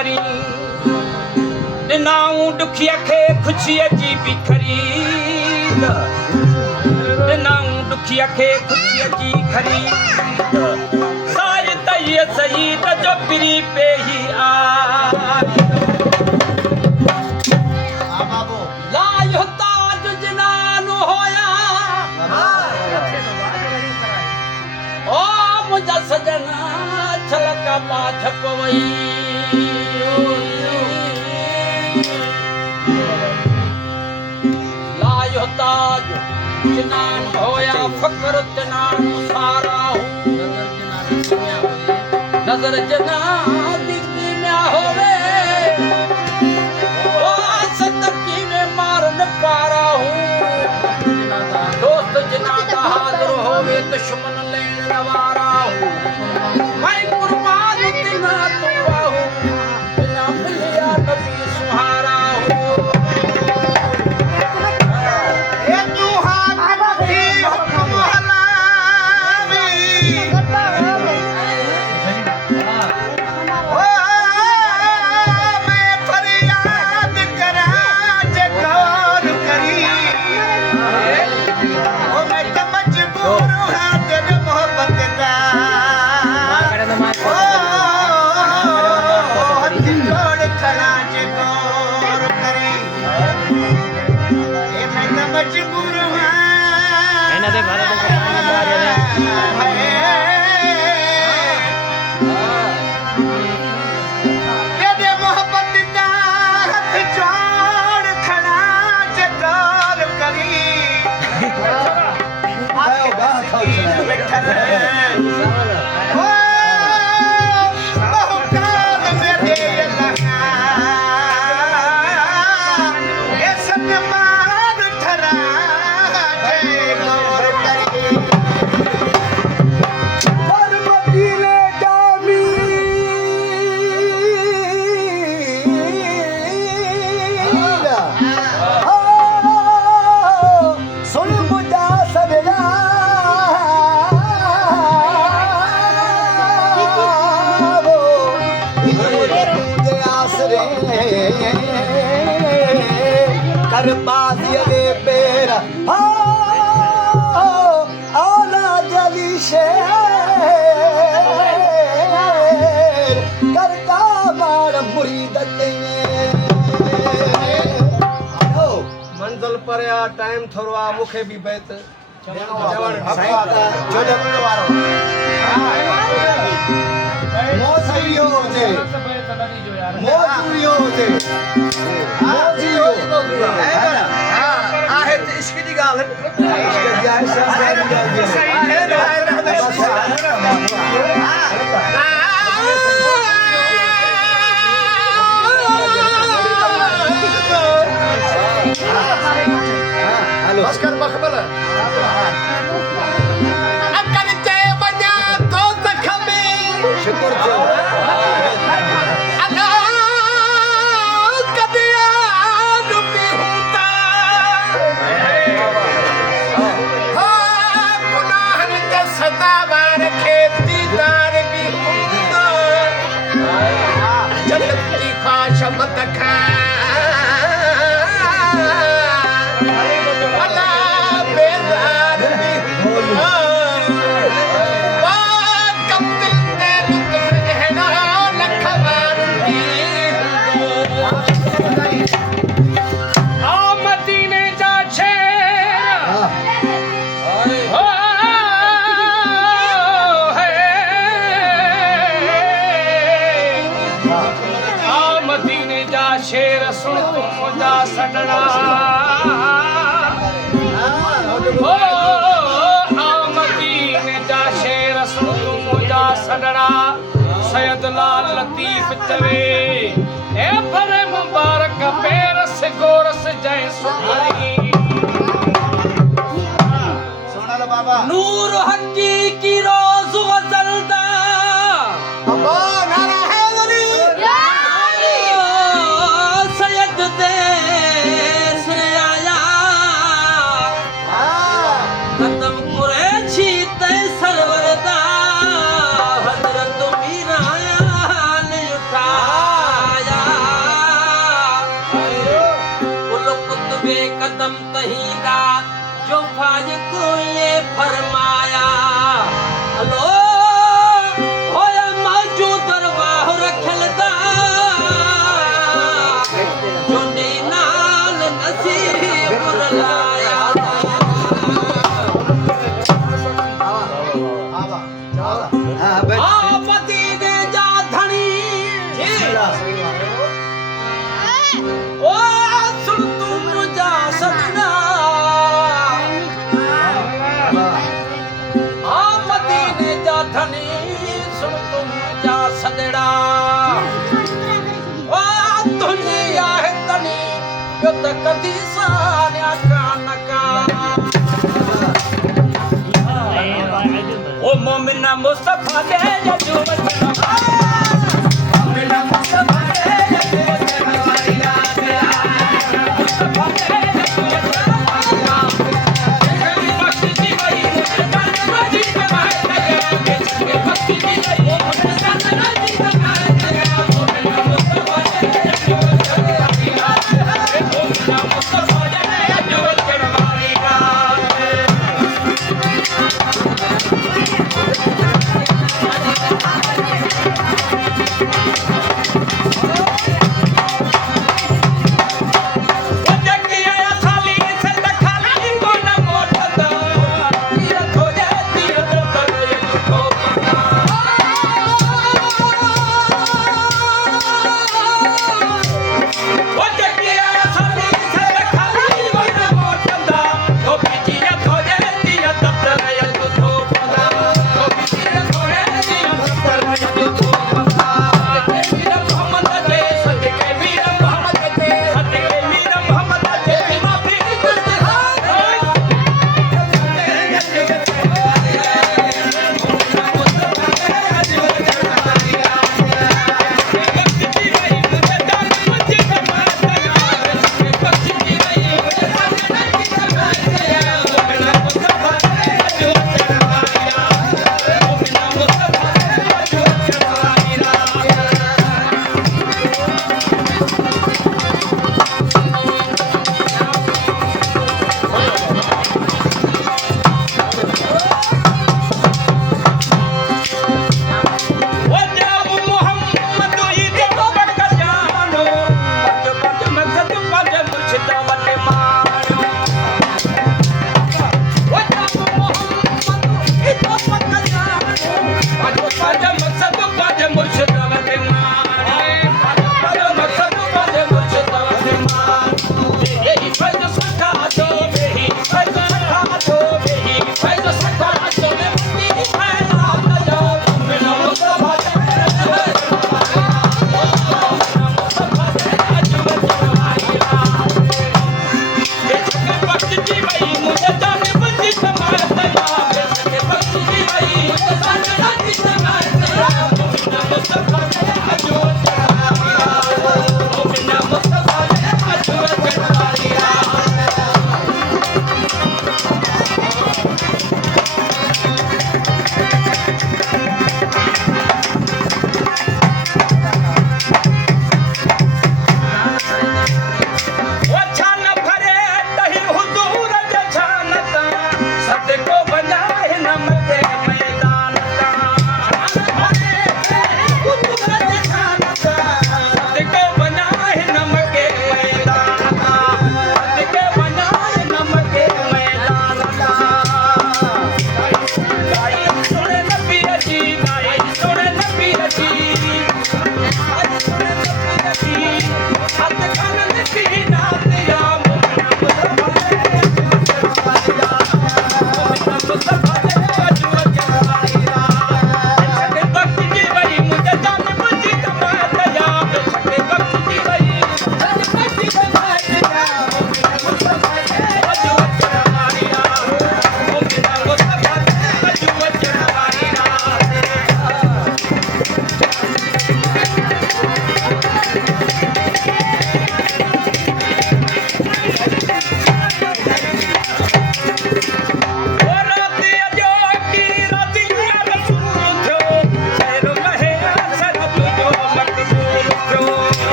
Worry ॾिनाऊं ॾुखीअ खे ख़ुशीअ जी बि ख़रीद ॾिनाऊं ॾुखीअ खे ख़ुशीअ जी ख़रीद साज तईअ शहीद जो पिरी पेही लायो ताज जिनान होया ओ मुंहिंजा सजना छलका पाछप वई लायो ताज जिनान होया फकर जिनान सारा नजर जिनान दिखी में होवे ओ सतकी में मार न पारा हूँ दोस्त जिना का हाजिर होवे दुश्मन लेन नवारा हूँ मैं कुर्बान तिना तू बाहू बिना मिलिया नबी सुहारा हूँ मंजिल पर आ टाइम थोरो आ मुखे भी बैत इश्क जी गाल Oscar Bakbala. Akan caya banyak dosa kami. Syukur Allah kadian rupi hutan. Punahan ke setabar kheti dar bi hutan. Jannat ki khwahish mat kha. Syed लाल लतीफ चवे ए भरे मुबारक पेरस गोरस जय सुखरी सोनाल बाबा नूर हकीकी रोज वजलदा अब्बा नारा हैदरी सैयद दे से आया खत्म कुरैशी ते सरवरदा हजरत मीरा हाँ बस आ मदीने जा धनी ओ सुन तू मुझा सजना आ मदीने जा धनी सुन तू मुझा सजड़ा ओ तुझी आहे तनी यो त कदी सान्या कान का ओ मोमिना मुस्तफा दे जू